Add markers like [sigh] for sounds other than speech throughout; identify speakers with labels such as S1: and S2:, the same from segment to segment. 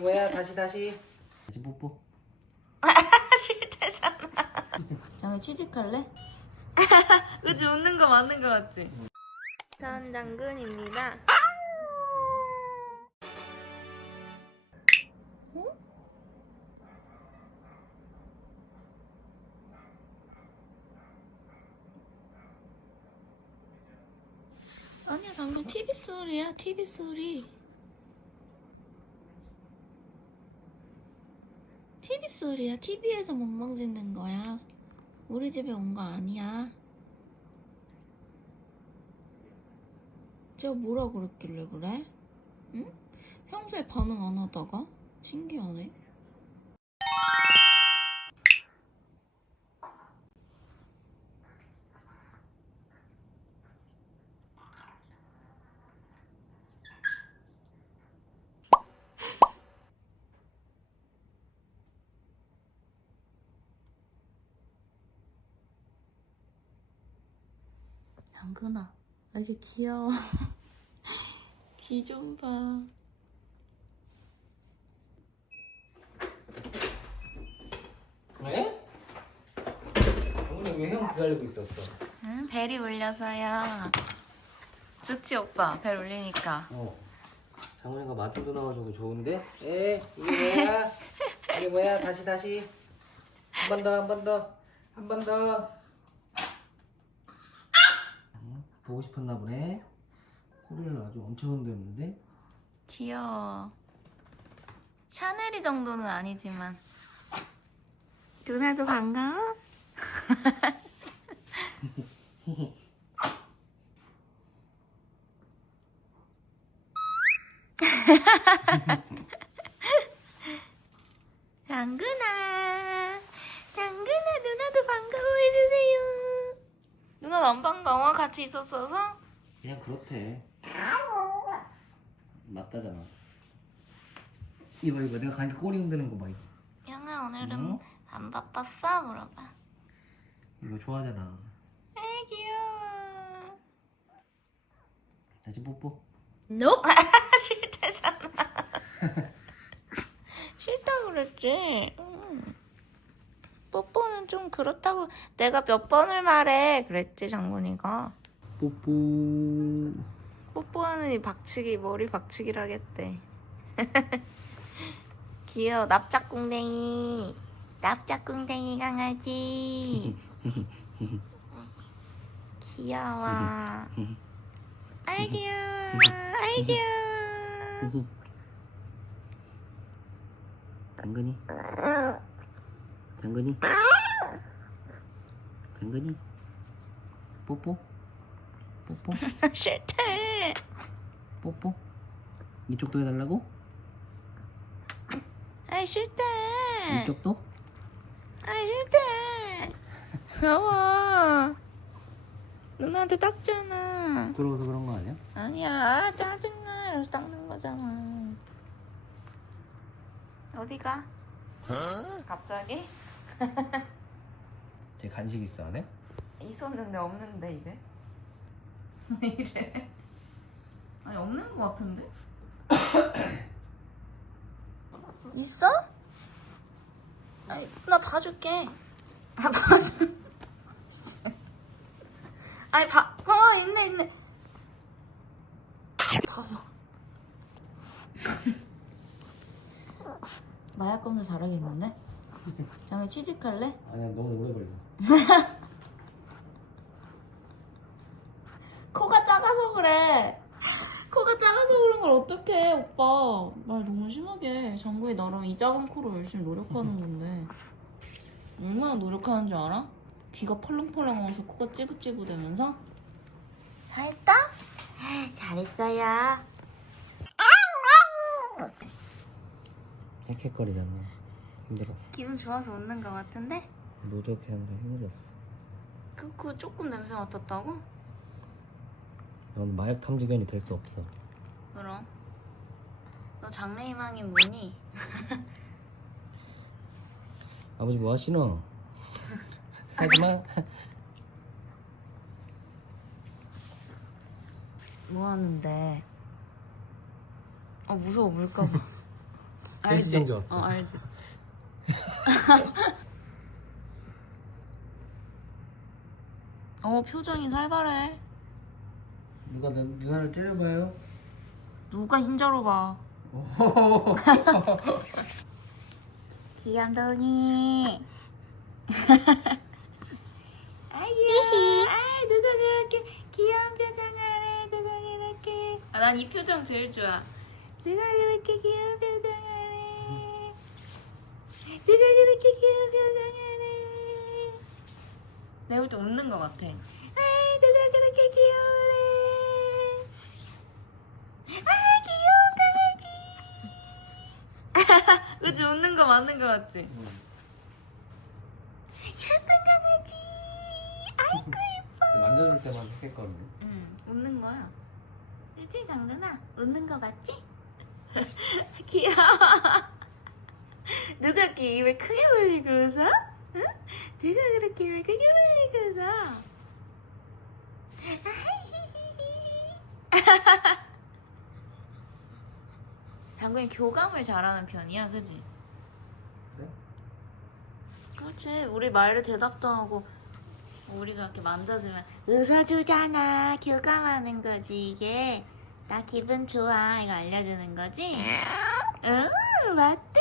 S1: 뭐야? 다시 다시. 다시 뽀뽀.
S2: 싫대잖아. 장을 취직할래? [laughs] 그치 웃는 거 맞는 거 같지? 전 장군입니다. 아니야 장군 TV 소리야 TV 소리. TV 소리야. TV에서 멍멍 짓는 거야. 우리 집에 온 거 아니야. 제가 뭐라 그랬길래 그래? 응? 평소에 반응 안 하다가? 신기하네. 당근아, 아, 이게 귀여워. [laughs] 귀 좀 봐.
S1: 왜? 오늘 왜형 기다리고 있었어?
S2: 응, 벨이 울려서요. 좋지, 오빠. 벨 울리니까.
S1: 어. 장훈이가 마중도 나와주고 좋은데? 에 이게 뭐야? 이게 뭐야? 다시 다시. 한 번 더, 한 번 더, 한 번 더. 응? 보고 싶었나 보네. 코리를 아주 엄청 흔들었는데.
S2: 귀여워. 샤넬이 정도는 아니지만. 누나도 반가워? [laughs] [laughs] 당근아, 당근아 누나도 반가워해주세요. 누나 안 반가워? 같이 있었어서?
S1: 그냥 그렇대. 맞다잖아. 이봐 이봐 내가 가니까 꼬리 흔드는 거 봐. 이거.
S2: 형아 오늘은
S1: 응?
S2: 안 바빴어? 물어봐.
S1: 이거 좋아하잖아.
S2: 아 귀여워.
S1: 다시 뽀뽀.
S2: nope. [laughs] 싫대잖아. [laughs] 싫다 그랬지. 응. 뽀뽀는 좀 그렇다고 내가 몇 번을 말해 그랬지 장군이가.
S1: 뽀뽀.
S2: 뽀뽀하는 이 박치기 머리 박치기라겠대. [laughs] 귀여워 납작궁뎅이 납작궁뎅이 강아지. 귀여워. 아이 귀여워. 아이 귀여워.
S1: 당근이. 당근이. 당근이. 뽀뽀. 뽀뽀. [laughs]
S2: 싫대.
S1: 뽀뽀. 이쪽도 해달라고?
S2: 아이 싫대.
S1: 이쪽도?
S2: 아이 싫대. 여보. 누나한테 닦잖아.
S1: 부끄러워서 그런 거 아니야?
S2: 아니야 아, 짜증나 이러서 닦는 거잖아 어디가? 갑자기? [laughs]
S1: 제 간식 있어 안에?
S2: 있었는데 없는데 이제 왜 [laughs] 이래 아니 없는 거 같은데? [coughs] 있어? 아니 나 봐줄게 아 봐줘 [laughs] 아니 봐, 어 있네 있네 봐봐 마약 검사 잘하겠는데? 장애 취직할래?
S1: 아니야 너무 오래 걸려. [laughs]
S2: 코가 작아서 그래. 코가 작아서 그런 걸 어떡해, 오빠. 말 너무 심하게. 해. 장구이 나랑 이 작은 코로 열심히 노력하는 건데. 얼마나 노력하는 줄 알아? 귀가 펄렁펄렁해서 코가 찌부찌부 되면서? 다 했다? 잘했어요.
S1: 헥헥거리잖아. 힘들었어.
S2: 기분 좋아서 웃는 것 같은데?
S1: 노적해 하느라 힘들었어.
S2: 그, 그 조금 냄새 맡았다고?
S1: 넌 마약 탐지견이 될 수 없어.
S2: 그럼. 너 장래희망이 뭐니? [laughs]
S1: 아버지 뭐 하시노? [laughs] 하지마. [laughs]
S2: 뭐 하는데? 아 무서워 물까봐.
S1: 일시정지 왔어.
S2: 어 알지. 어 표정이 살벌해.
S1: 누가 내 누나를 째려봐요?
S2: 누가 흰자로 봐. [laughs] 귀염둥이. [laughs] 아유, 아 누가 그렇게 귀여운 표정을 해? 누가 그렇게? 아, 난 이 표정 제일 좋아. 누가 그렇게 귀여운? 누가 그렇게 귀여운 표정을 해? 내가 볼때 웃는 것 같아. 아, 누가 그렇게 귀여워해? 아, 귀여운 강아지. [laughs] 그치 웃는 거 맞는 거 같지? 예쁜 강아지. 아이고 [laughs] 예뻐.
S1: 만져줄 때만 했거든요.
S2: 응, 웃는 거야. 그치 장근아? 웃는 거 맞지? [laughs] 귀여워. 누가 이렇게 입을 크게 벌리고 웃어? 응? 누가 그렇게 입을 크게 벌리고 웃어? [laughs] 당근이 교감을 잘하는 편이야, 그지?
S1: 그래?
S2: 그렇지. 우리 말을 대답도 하고 우리가 이렇게 만져주면 웃어주잖아. 교감하는 거지 이게. 나 기분 좋아. 이거 알려주는 거지? 응, 맞대.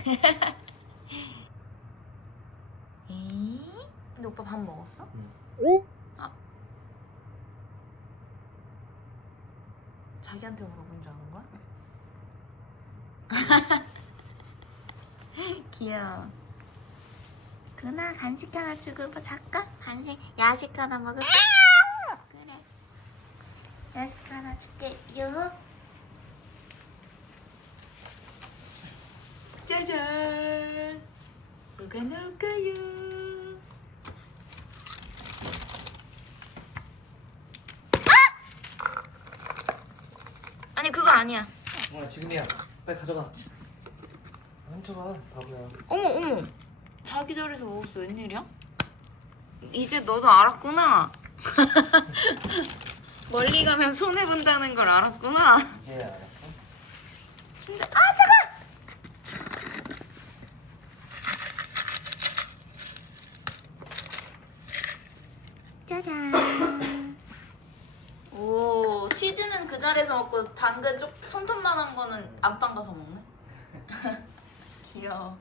S2: [laughs] 에이? 근데 오빠 밥 먹었어?
S1: 응.
S2: 아. 자기한테 물어본 줄 아는 거야? [laughs] 귀여워. 그나 간식 하나 주고 오빠 잠깐 간식 야식 하나 먹을까? 그래. 야식 하나 줄게. 요. 짜잔. 뭐가 나올까요? 아니 그거 아니야.
S1: 어 지금이야. 빨리 가져가. 훔쳐가 바보야.
S2: 어머 어머. 자기 자리에서 먹었어. 웬일이야? 이제 너도 알았구나. [laughs] 멀리 가면 손해 본다는 걸 알았구나.
S1: 이제 알았어?
S2: 진짜 아잠깐. 짜잔. 오 치즈는 그 자리에서 먹고 당근 쪽 손톱만한 거는 안방 가서 먹네. [laughs] 귀여워.